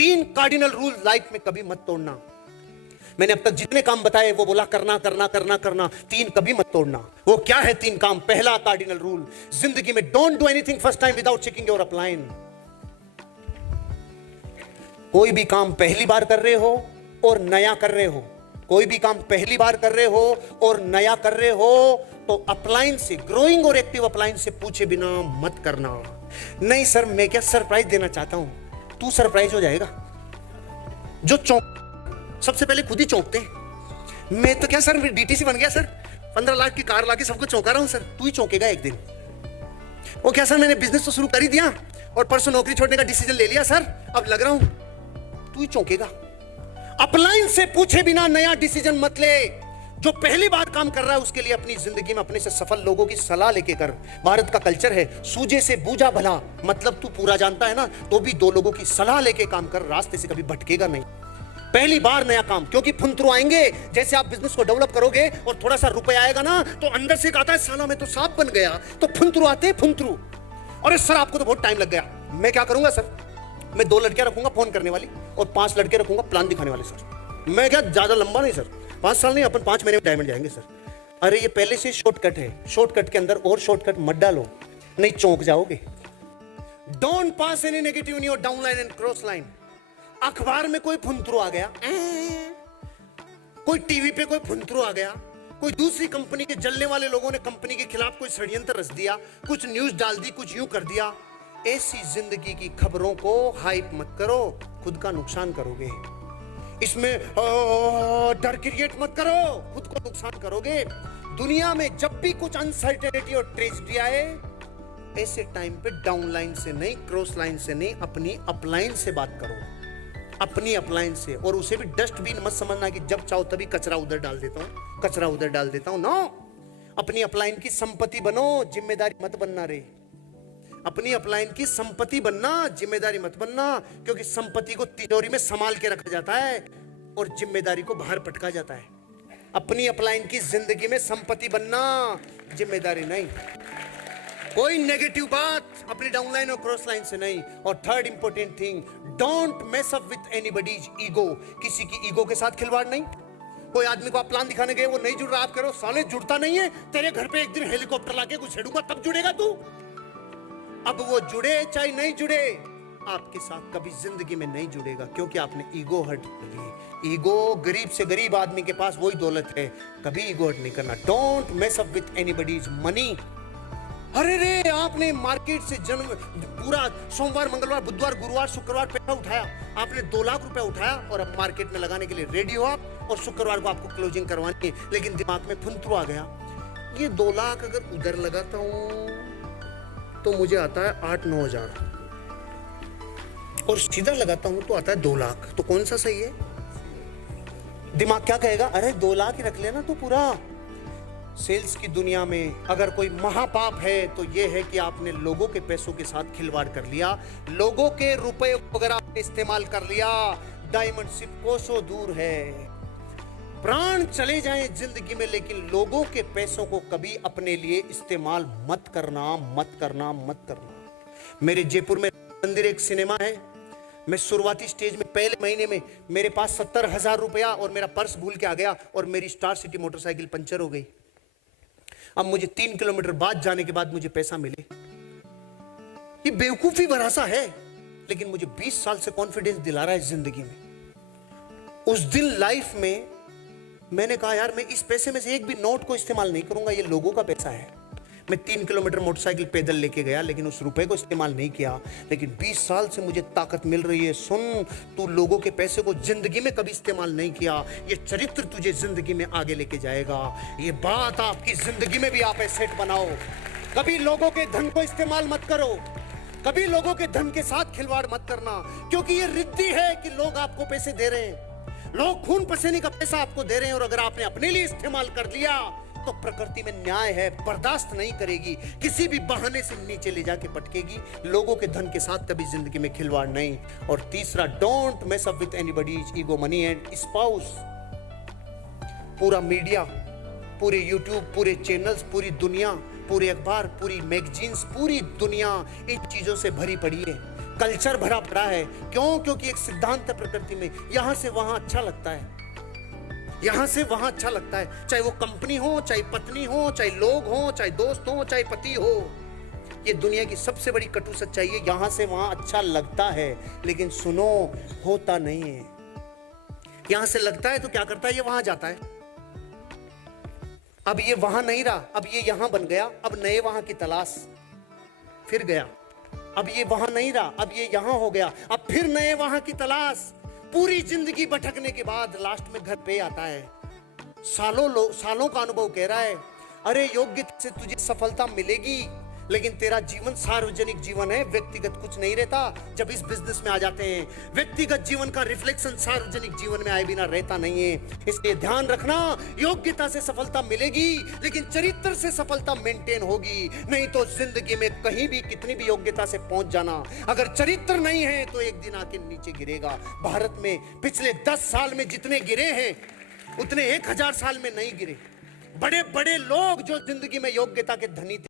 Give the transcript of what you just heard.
3 cardinal rule life में कभी मत तोड़ना। मैंने अब तक जितने काम बताए वो बोला करना करना करना करना, 3 कभी मत तोड़ना। वो क्या है 3 काम? पहला कार्डिनल रूल जिंदगी में, don't do anything first time without checking your upline. कोई भी काम पहली बार कर रहे हो और नया कर रहे हो, कोई भी काम पहली बार कर रहे हो और नया कर रहे हो तो अपलाइन से, ग्रोइंग और एक्टिव अपलाइन से पूछे बिना मत करना। नहीं सर मैं क्या सरप्राइज देना चाहता हूं, तू सरप्राइज हो जाएगा। जो चौंक सबसे पहले खुद ही चौंकते हैं। मैं तो क्या सर डीटीसी बन गया सर, 15 लाख की कार लाके सबको चौंका रहा हूं सर, तू ही चौंकेगा एक दिन। वो क्या सर मैंने बिजनेस तो शुरू कर ही दिया और परसों नौकरी छोड़ने का डिसीजन ले लिया सर, अब लग रहा हूं, तू ही चौंकेगा। अपलाइन से पूछे बिना नया डिसीजन मत ले। जो पहली बार काम कर रहा है उसके लिए अपनी जिंदगी में अपने से सफल लोगों की सलाह लेके कर। भारत का कल्चर है सूजे से बूझा भला, मतलब तू पूरा जानता है ना तो भी 2 लोगों की सलाह लेके काम कर, रास्ते से कभी भटकेगा नहीं। पहली बार नया काम, क्योंकि फुंतरू आएंगे। जैसे आप बिजनेस को डेवलप करोगे और थोड़ा सा रुपए आएगा ना तो अंदर से कहता है साला मैं तो सांप बन गया, तो फुंतरू आते हैं फुंतरू। और सर आपको तो बहुत टाइम लग गया, मैं क्या करूंगा सर, मैं 2 लड़कियां रखूंगा फोन करने वाली और 5 लड़के रखूंगा प्लान दिखाने वाले सर। मैं क्या ज्यादा लंबा नहीं सर, 5 साल नहीं, अपन 5 महीने में डायमंड जाएंगे सर। अरे ये पहले से शॉर्टकट है, शॉर्टकट के अंदर और शॉर्टकट मत डालो, नहीं चौंक जाओगे। Don't pass any negative in your down line and cross line. अखबार में कोई फुंतरू आ गया, कोई टीवी पे कोई फुंतरू आ गया, कोई दूसरी कंपनी के जलने वाले लोगों ने कंपनी के खिलाफ कोई षड्यंत्र रच दिया, कुछ न्यूज डाल दी, कुछ यूं कर दिया। ऐसी जिंदगी की खबरों को हाइप मत करो, खुद का नुकसान करोगे। इसमें डर क्रिएट मत करो, खुद को नुकसान करोगे। दुनिया में जब भी कुछ अनसर्टेनिटी और ट्रेजेडी आए, ऐसे टाइम पे डाउन लाइन से नहीं, क्रॉस लाइन से नहीं, अपनी अपलाइन से बात करो, अपनी अपलाइन से। और उसे भी डस्टबिन मत समझना कि जब चाहो तभी कचरा उधर डाल देता हूं, कचरा उधर डाल देता हूं। नो, अपनी अपलाइन की संपत्ति बनो, जिम्मेदारी मत बनना रे। अपनी अपलाइन की संपत्ति बनना, जिम्मेदारी मत बनना, क्योंकि संपत्ति को तिजोरी में संभाल के रखा जाता है और जिम्मेदारी को बाहर पटका जाता है। अपनी अपलाइन की जिंदगी में संपत्ति बनना, जिम्मेदारी नहीं। कोई नेगेटिव बात अपनी डाउनलाइन और क्रॉस लाइन से नहीं। और third important thing, don't mess up with anybody's ego. किसी की ईगो के साथ खिलवाड़ नहीं। कोई आदमी को आप प्लान दिखाने गए, वो नहीं जुड़ रहा, आप करो साले जुड़ता नहीं है, तेरे घर पे एक दिन हेलीकॉप्टर लाके कुछ छेड़ूंगा तब जुड़ेगा तू। अब वो जुड़े चाहे नहीं जुड़े, आपके साथ कभी जिंदगी में नहीं जुड़ेगा, क्योंकि आपने ईगो हर्ट कर ली। ईगो गरीब से गरीब आदमी के पास वही दौलत है, कभी ईगो हर्ट नहीं करना। Don't mess up with anybody's money. अरे रे आपने मार्केट से पूरा सोमवार मंगलवार बुधवार गुरुवार शुक्रवार पैसा उठाया, आपने 2 लाख रुपया उठाया और अब मार्केट में लगाने के लिए रेडी हो आप, और शुक्रवार को आपको क्लोजिंग करवानी है, लेकिन दिमाग में फुंतरू आ गया, ये 2 लाख अगर उधर लगाता हूं तो मुझे आता है 8-9 हजार, और सीधा लगाता हूं तो आता है 2 लाख, तो कौन सा सही है? दिमाग क्या कहेगा? अरे 2 लाख ही रख लेना तो पूरा। सेल्स की दुनिया में अगर कोई महापाप है तो यह है कि आपने लोगों के पैसों के साथ खिलवाड़ कर लिया, लोगों के रुपए अगर आपने इस्तेमाल कर लिया, डायमंड शिप कोसों दूर है। प्राण चले जाएं जिंदगी में, लेकिन लोगों के पैसों को कभी अपने लिए इस्तेमाल मत करना, मत करना, मत करना। मेरे जयपुर में मंदिर एक सिनेमा है, मैं शुरुआती स्टेज में पहले महीने में मेरे पास 70,000 रुपया और मेरा पर्स भूल के आ गया और मेरी स्टार सिटी मोटरसाइकिल पंचर हो गई। अब मुझे 3 किलोमीटर बाद जाने के बाद मुझे पैसा मिले, ये बेवकूफी भरा सा है, लेकिन मुझे 20 साल से कॉन्फिडेंस दिला रहा है जिंदगी में। उस दिन लाइफ में मैंने कहा यार मैं इस पैसे में से एक भी नोट को इस्तेमाल नहीं करूंगा, ये लोगों का पैसा है। मैं 3 किलोमीटर मोटरसाइकिल पैदल लेके गया, लेकिन उस रुपए को इस्तेमाल नहीं किया। लेकिन 20 साल से मुझे ताकत मिल रही है। सुन, तू लोगों के पैसे को जिंदगी में कभी इस्तेमाल नहीं किया, ये चरित्र तुझे जिंदगी में आगे लेके जाएगा। ये बात आपकी जिंदगी में भी आप एसेट बनाओ। कभी लोगों के धन को इस्तेमाल मत करो, कभी लोगों के धन के साथ खिलवाड़ मत करना, क्योंकि ये रिद्धि है कि लोग आपको पैसे दे रहे हैं, लोग खून पसीने का पैसा आपको दे रहे हैं, और अगर आपने अपने लिए इस्तेमाल कर लिया तो प्रकृति में न्याय है, बर्दाश्त नहीं करेगी, किसी भी बहाने से नीचे ले जाके पटकेगी। लोगों के धन के साथ कभी जिंदगी में खिलवाड़ नहीं। और तीसरा, don't mess up with anybody's ego, money and spouse. पूरा मीडिया, पूरे यूट्यूब, पूरे चैनल्स, पूरी दुनिया, पूरे अखबार, पूरी मैगजीन्स, पूरी दुनिया इन चीजों से भरी पड़ी है। कल्चर भरा पड़ा है। क्यों? क्योंकि एक सिद्धांत है प्रकृति में, यहां से वहां अच्छा लगता है, यहां से वहां अच्छा लगता है, चाहे वो कंपनी हो, चाहे पत्नी हो, चाहे लोग हो, चाहे दोस्त हो, चाहे पति हो। ये दुनिया की सबसे बड़ी कटु सच्चाई है, यहां से वहां अच्छा लगता है, लेकिन सुनो, होता नहीं है। यहां से लगता है तो क्या करता है, ये वहां जाता है। अब ये वहां नहीं रहा, अब ये यहां बन गया, अब नए वहां की तलाश, फिर गया। अब ये वहां नहीं रहा, अब ये यहां हो गया, अब फिर नए वहां की तलाश। पूरी जिंदगी भटकने के बाद लास्ट में घर पे आता है। सालों का अनुभव कह रहा है, अरे योग्यता से तुझे सफलता मिलेगी, लेकिन तेरा जीवन सार्वजनिक जीवन है, व्यक्तिगत कुछ नहीं रहता। जब इस बिजनेस में आ जाते हैं, व्यक्तिगत जीवन का रिफ्लेक्शन सार्वजनिक जीवन में आए बिना रहता नहीं है। इसलिए ध्यान रखना, योग्यता से सफलता मिलेगी, लेकिन चरित्र से सफलता मेंटेन होगी। नहीं तो जिंदगी में कहीं भी कितनी भी योग्यता से पहुंच जाना, अगर चरित्र नहीं है तो एक दिन आके नीचे गिरेगा। भारत में पिछले 10 साल में जितने गिरे हैं, उतने 1000 साल में नहीं गिरे। बड़े बड़े लोग जो जिंदगी में योग्यता के धनी थे,